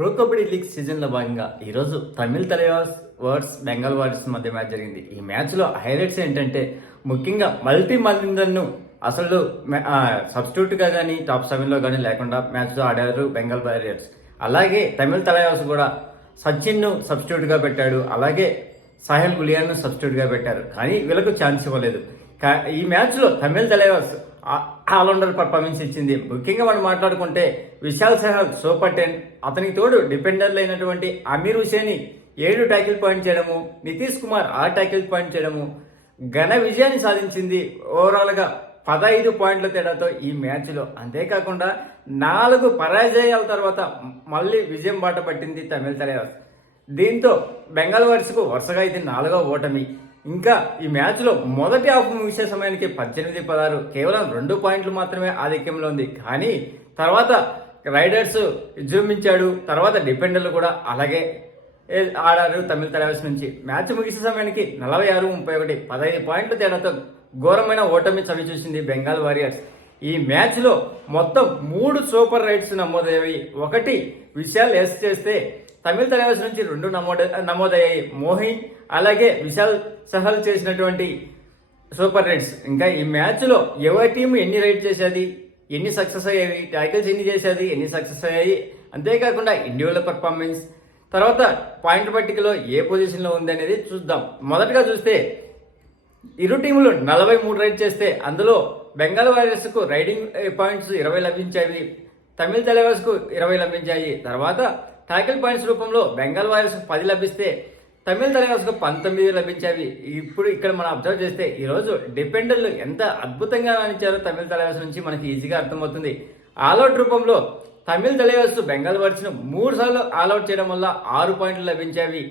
Pro kabaddi league సీజన్లో భాగంగా ఈరోజు తమిళ తలైవాస్ వర్స్ బెంగాల్ వారియర్స్ మధ్య మ్యాచ్ జరిగింది. ఈ మ్యాచ్లో హైలైట్స్ ఏంటంటే ముఖ్యంగా మల్టీ మలిందర్ను అసలు సబ్స్టిట్యూట్గా కానీ టాప్ 7లో కానీ లేకుండా మ్యాచ్లో ఆడారు బెంగాల్ వారియర్స్. అలాగే తమిళ తలైవాస్ కూడా సచిన్ను సబ్స్టిట్యూట్గా పెట్టాడు, అలాగే సాహిల్ గులియాను సబ్స్టిట్యూట్గా పెట్టారు. కానీ వీళ్ళకు ఛాన్స్ ఇవ్వలేదు. ఈ మ్యాచ్లో తమిళ తలైవాస్ ఆల్రౌండర్ పర్ఫార్మెన్స్ ఇచ్చింది. ముఖ్యంగా మనం మాట్లాడుకుంటే విశాల్ సెహల్ సూపర్ 10, అతనికి తోడు డిఫెండర్లు అయినటువంటి అమీర్ హుసేని 7 ట్యాకిల్ పాయింట్ చేయడము, నితీష్ కుమార్ 6 ట్యాకిల్ పాయింట్ చేయడము ఘన విజయాన్ని సాధించింది. ఓవరాల్గా 15 పాయింట్ల తేడాతో ఈ మ్యాచ్లో. అంతేకాకుండా 4 పరాజయాల తర్వాత మళ్ళీ విజయం బాట పట్టింది తమిళ తలైవాస్. దీంతో బెంగాల్ వారియర్స్కు వరుసగా ఇది 4వ ఓటమి. ఇంకా ఈ మ్యాచ్లో మొదటి హాఫ్ ముగిసే సమయానికి 18-16 కేవలం 2 పాయింట్లు మాత్రమే ఆధిక్యంలో ఉంది. కానీ తర్వాత రైడర్స్ విజృంభించాడు, తర్వాత డిఫెండర్లు కూడా అలాగే ఆడారు తమిళ తలైవాస్ నుంచి. మ్యాచ్ ముగిసే సమయానికి 46-31 15 పాయింట్ల తేడాతో ఘోరమైన ఓటమి చవిచూసింది బెంగాల్ వారియర్స్. ఈ మ్యాచ్లో మొత్తం 3 సూపర్ రైడ్స్ నమోదయ్యాయి. ఒకటి విశాల్ ఎస్ చేస్తే తమిళ తలైవాస్ నుంచి 2 నమోదయ్యాయి. మోహిన్ అలాగే విశాల్ సహల్ చేసినటువంటి సూపర్ రైడ్స్. ఇంకా ఈ మ్యాచ్లో ఎవరి టీం ఎన్ని రైడ్ చేసేది, ఎన్ని సక్సెస్ అయ్యాయి, ట్యాకిల్స్ ఎన్ని చేసేది, ఎన్ని సక్సెస్ అయ్యాయి, అంతేకాకుండా ఇండివిజువల్ పర్ఫార్మెన్స్, తర్వాత పాయింట్ పట్టికలో ఏ పొజిషన్లో ఉంది అనేది చూద్దాం. మొదటగా చూస్తే ఇరు టీములు 43 రైడ్ చేస్తే అందులో బెంగాల్ వారియర్స్కు రైడింగ్ పాయింట్స్ 20 లభించాయి, తమిళ తలైవాస్కు 20 లభించాయి. తర్వాత టాకిల్ పాయింట్స్ రూపంలో బెంగాల్ వారియర్స్కు 10 లభిస్తే తమిళ తలైవాస్కు 19 లభించాయి. ఇప్పుడు ఇక్కడ మనం అబ్జర్వ్ చేస్తే ఈరోజు డిఫెండర్లు ఎంత అద్భుతంగా రాణించారో తమిళ తలైవాస్ నుంచి మనకి ఈజీగా అర్థమవుతుంది. ఆల్అౌట్ రూపంలో తమిళ తలైవాస్ బెంగాల్ వారియర్స్ను 3 సార్లు ఆల్అౌట్ చేయడం వల్ల 6 పాయింట్లు లభించాయి.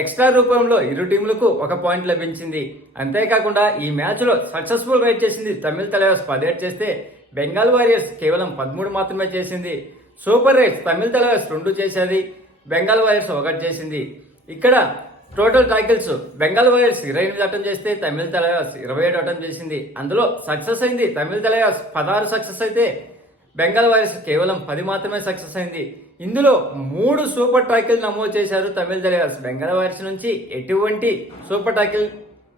ఎక్స్ట్రా రూపంలో ఇరు టీములకు 1 పాయింట్ లభించింది. అంతేకాకుండా ఈ మ్యాచ్లో సక్సెస్ఫుల్ రైడ్ చేసింది తమిళ తలైవాస్ 17 చేస్తే బెంగాల్ వారియర్స్ కేవలం 13 మాత్రమే చేసింది. సూపర్ రైడ్స్ తమిళ తలైవాస్ 2 చేసేది, బెంగాల్ వారియర్స్ 1 చేసింది. ఇక్కడ total tackles Bengal warriors 28 attempt చేస్తే తమిళ తలైవాస్ 27 అటెంప్ట్ చేసింది. అందులో సక్సెస్ అయింది తమిళ తలైవాస్ 16 సక్సెస్ అయితే బెంగాల్ వారియర్స్ కేవలం 10 మాత్రమే సక్సెస్ అయింది. ఇందులో 3 సూపర్ టాకిల్ నమోదు చేశారు తమిళ తలైవాస్. బెంగాల్ వారియర్స్ నుంచి ఎటువంటి సూపర్ టాకిల్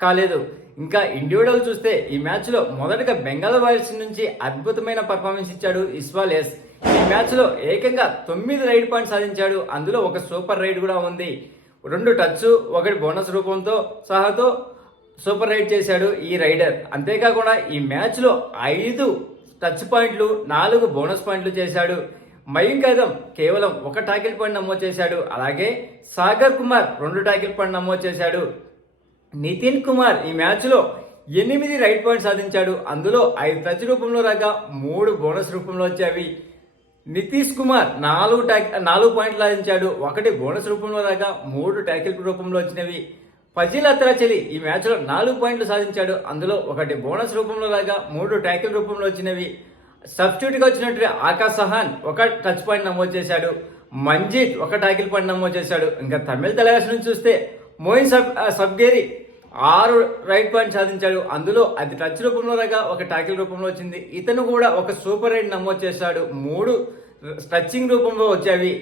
కాలేదు. ఇంకా ఇండివిజువల్ చూస్తే ఈ మ్యాచ్లో మొదటగా బెంగాల్ వారియర్స్ నుంచి అద్భుతమైన పర్ఫార్మెన్స్ ఇచ్చాడు ఇస్వాల్ ఎస్. ఈ మ్యాచ్లో ఏకంగా 9 రైడ్ పాయింట్స్ సాధించాడు. అందులో 1 సూపర్ రైడ్ కూడా ఉంది. 2 టచ్, 1 బోనస్ రూపంతో సహాతో సూపర్ రైడ్ చేశాడు ఈ రైడర్. అంతేకాకుండా ఈ మ్యాచ్లో 5 టచ్ పాయింట్లు, 4 బోనస్ పాయింట్లు చేశాడు. మయూన్ కదం కేవలం 1 టాకిల్ పాయింట్ నమోదు చేశాడు. అలాగే సాగర్ కుమార్ 2 టాకిల్ పాయింట్ నమోదు చేశాడు. నితిన్ కుమార్ ఈ మ్యాచ్లో 8 రైడ్ పాయింట్ సాధించాడు. అందులో 5 టచ్ రూపంలో రాగా 3 బోనస్ రూపంలో వచ్చేవి. నితీష్ కుమార్ 4 పాయింట్లు సాధించాడు. 1 బోనస్ రూపంలో రాగా 3 ట్యాకిల్ రూపంలో వచ్చినవి. ఫజిల్ అత్రాచలి ఈ మ్యాచ్లో 4 పాయింట్లు సాధించాడు. అందులో 1 బోనస్ రూపంలో రాగా 3 ట్యాకిల్ రూపంలో వచ్చినవి. సబ్స్టిట్యూట్గా వచ్చినట్టు ఆకాష్ సహాన్ 1 టచ్ పాయింట్ నమోదు చేశాడు. మంజీత్ 1 టాకిల్ పాయింట్ నమోదు చేశాడు. ఇంకా తమిళ తలైవాస్ నుంచి చూస్తే మోయిన్ సబ్గేరి 6 రైడ్ పాయింట్ సాధించాడు. అందులో అది టచ్ రూపంలో రాగా 1 టాకిల్ రూపంలో వచ్చింది. ఇతను కూడా 1 సూపర్ రైడ్ నమోదు చేశాడు. 3 టచింగ్ రూపంలో వచ్చేవి,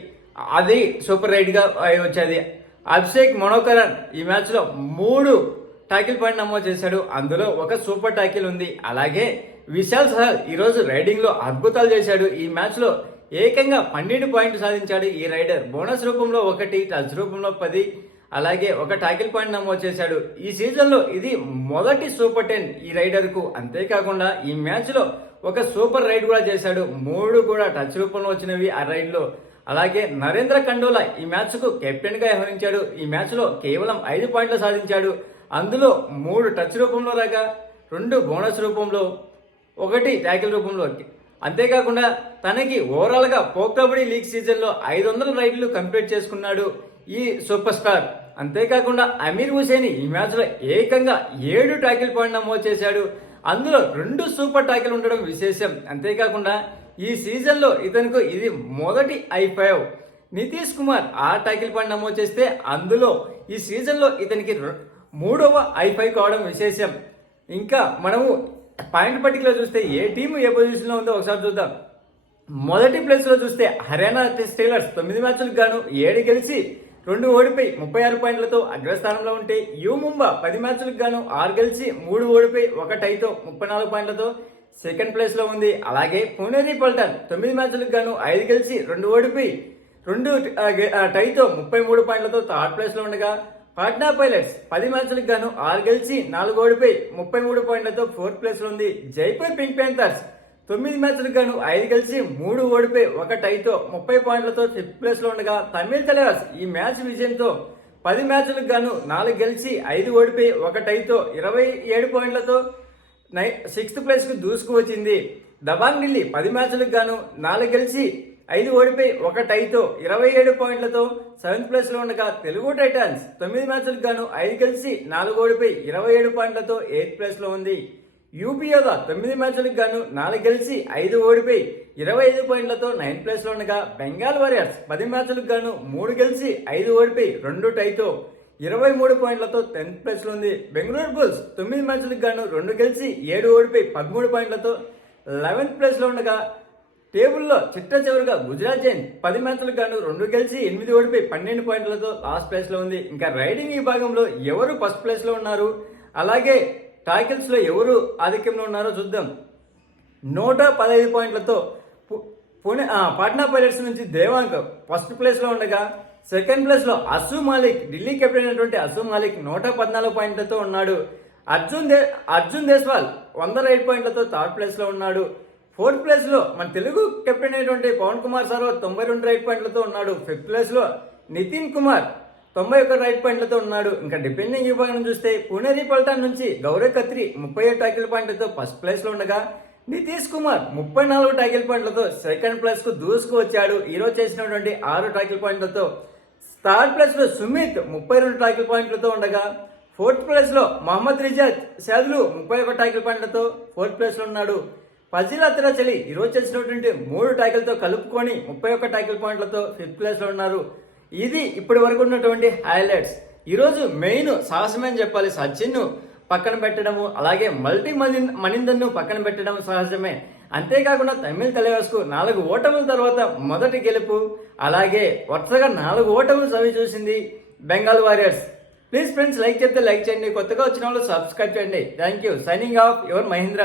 అది సూపర్ రైడ్గా వచ్చేది. అభిషేక్ మనోకరన్ ఈ మ్యాచ్లో 3 టాకిల్ పాయింట్ నమోదు చేశాడు. అందులో 1 సూపర్ టాకిల్ ఉంది. అలాగే విశాల్ సహల్ ఈరోజు రైడింగ్లో అద్భుతాలు చేశాడు. ఈ మ్యాచ్లో ఏకంగా 12 పాయింట్లు సాధించాడు ఈ రైడర్. బోనస్ రూపంలో 1, టచ్ రూపంలో 10, అలాగే 1 టాకిల్ పాయింట్ నమోదు చేశాడు. ఈ సీజన్లో ఇది మొదటి సూపర్ 10 ఈ రైడర్కు. అంతేకాకుండా ఈ మ్యాచ్లో 1 సూపర్ రైడ్ కూడా చేశాడు. 3 కూడా టచ్ రూపంలో వచ్చినవి ఆ రైడ్లో. అలాగే నరేంద్ర కండోలా ఈ మ్యాచ్కు కెప్టెన్గా వ్యవహరించాడు. ఈ మ్యాచ్లో కేవలం 5 పాయింట్లు సాధించాడు. అందులో 3 టచ్ రూపంలో రాగా 2 బోనస్ రూపంలో, 1 ట్యాకిల్ రూపంలో. అంతేకాకుండా తనకి ఓవరాల్గా ప్రో కబడ్డీ లీగ్ సీజన్లో 500 రైడ్లు కంప్లీట్ చేసుకున్నాడు ఈ సూపర్ స్టార్. అంతేకాకుండా అమీర్ హుసేని ఈ మ్యాచ్లో ఏకంగా 7 టాకిల్ పాయింట్ నమోదు చేశాడు. అందులో 2 సూపర్ టాకిల్ ఉండడం విశేషం. అంతేకాకుండా ఈ సీజన్లో ఇతనికి ఇది మొదటి i5. Nitish Kumar 6 tackle point నమోదు చేస్తే అందులో ఈ సీజన్లో ఇతనికి 3వ i5 కావడం విశేషం. ఇంకా మనము పాయింట్ పట్టికలో చూస్తే ఏ టీము ఏ పొజిషన్లో ఉందో ఒకసారి చూద్దాం. మొదటి ప్లేస్ లో చూస్తే హర్యానా స్టీలర్స్ 9 మ్యాచ్లకు గాను 7 గెలిచి 2 ఓడిపోయి 36 పాయింట్లతో అగ్రస్థానంలో ఉంటే యు ముంబా 10 మ్యాచ్లకు గాను 6 గెలిచి 3 ఓడిపోయి 1 టైతో 34 పాయింట్లతో సెకండ్ ప్లేస్ లో ఉంది. అలాగే పుణేరి పల్టన్ 9 మ్యాచ్లకు గాను 5 గెలిచి 2 ఓడిపోయి 2 టైతో 33 పాయింట్లతో థర్డ్ ప్లేస్ లో ఉండగా పాట్నా పైలట్స్ 10 మ్యాచ్లకు గాను 6 గెలిచి 4 ఓడిపోయి 33 పాయింట్లతో ఫోర్త్ ప్లేస్ లో ఉంది. జైపూర్ పింక్ ప్యాంథర్స్ 9 మ్యాచ్లకు గాను 5 గెలిచి 3 ఓడిపోయి 1 టైతో 30 పాయింట్లతో ఫిఫ్త్ ప్లేస్ లో ఉండగా తమిళ్ టైగర్స్ ఈ మ్యాచ్ విజయంతో 10 మ్యాచ్లకు గాను 4 గెలిచి 5 ఓడిపోయి 1 టైతో 27 పాయింట్లతో సిక్స్త్ ప్లేస్ కు దూసుకు వచ్చింది. దబాంగ్ ఢిల్లీ 10 మ్యాచ్లకు గాను 4 గెలిచి 5 ఓడిపోయి 1 టైతో 27 పాయింట్లతో సెవెంత్ ప్లేస్ లో ఉండగా తెలుగు టైటాన్స్ 9 మ్యాచ్లకు గాను 5 గెలిచి 4 ఓడిపోయి 27 పాయింట్లతో ఎయిత్ ప్లేస్ లో ఉంది. యూపీ యోధా 9 మ్యాచ్లకు గాను 4 గెలిచి 5 ఓడిపోయి 25 పాయింట్లతో నైన్త్ ప్లేస్ లో ఉండగా బెంగాల్ వారియర్స్ 10 మ్యాచ్లకు గాను 3 గెలిచి 5 ఓడిపోయి 2 టైతో 23 పాయింట్లతో 10th ప్లేస్ లో ఉంది. బెంగళూరు బుల్స్ 9 మ్యాచ్లకు గాను 2 గెలిచి 7 ఓడిపోయి 13 పాయింట్లతో 11th ప్లేస్ లో ఉండగా టేబుల్లో చిట్ట చివరిగా గుజరాత్ జైంట్ 10 మ్యాచ్లకు గాను 2 గెలిచి 8 ఓడిపోయి 12 పాయింట్లతో లాస్ట్ ప్లేస్ లో ఉంది. ఇంకా రైడింగ్ విభాగంలో ఎవరు ఫస్ట్ ప్లేస్ లో ఉన్నారు, అలాగే టాకిల్స్ లో ఎవరు ఆధిక్యంలో ఉన్నారో చూద్దాం. 115 పాయింట్లతో పాట్నా పైలట్స్ నుంచి దేవాంగ్ ఫస్ట్ ప్లేస్ లో ఉండగా సెకండ్ ప్లేస్ లో అసు మాలిక్ ఢిల్లీ కెప్టెన్ అయినటువంటి అసు మాలిక్ 114 పాయింట్లతో ఉన్నాడు. అర్జున్ దేశ్వాల్ 108 పాయింట్లతో థర్డ్ ప్లేస్ లో ఉన్నాడు. ఫోర్త్ ప్లేస్ లో మన తెలుగు కెప్టెన్ అయినటువంటి పవన్ కుమార్ సర్వర్ 92 రైట్ పాయింట్లతో ఉన్నాడు. ఫిఫ్త్ ప్లేస్ లో నితిన్ కుమార్ 91 రైట్ పాయింట్లతో ఉన్నాడు. ఇంకా డిపెండింగ్ విభాగం చూస్తే పుణేరి పల్టన్ నుంచి గౌరవ్ ఖత్రి 37 టాకిల్ పాయింట్లతో ఫస్ట్ ప్లేస్ లో ఉండగా నితీష్ కుమార్ 34 టాకిల్ పాయింట్లతో సెకండ్ ప్లేస్ కు దూసుకు వచ్చాడు. ఈరోజు చేసినటువంటి 6 టాకిల్ పాయింట్లతో థర్డ్ ప్లేస్ లో సుమిత్ 32 టాకిల్ పాయింట్లతో ఉండగా ఫోర్త్ ప్లేస్ లో మహమ్మద్ రిజాద్ షాద్లు 31 టాకిల్ పాయింట్లతో ఫోర్త్ ప్లేస్ లో ఉన్నాడు. ఫజిల్ అత్రాచలి ఈరోజు చేసినటువంటి 3 టాకిల్తో కలుపుకొని 31 టాకిల్ పాయింట్లతో ఫిఫ్త్ ప్లేస్ లో ఉన్నారు. ఇది ఇప్పటి వరకు ఉన్నటువంటి హైలైట్స్. ఈరోజు మెయిన్ సాహసమే అని చెప్పాలి. సచిన్ పక్కన పెట్టడము, అలాగే మణిందర్ను పక్కన పెట్టడం సహజమే. అంతేకాకుండా తమిళ్ టైగర్స్ కు 4 ఓటముల తర్వాత మొదటి గెలుపు, అలాగే వరుసగా 4 ఓటములు చవి చూసింది Bengal Warriors. Please friends, like చేస్తే లైక్ చేయండి, కొత్తగా వచ్చిన వాళ్ళు సబ్స్క్రైబ్ చేయండి. Thank you. Signing off your Mahindra.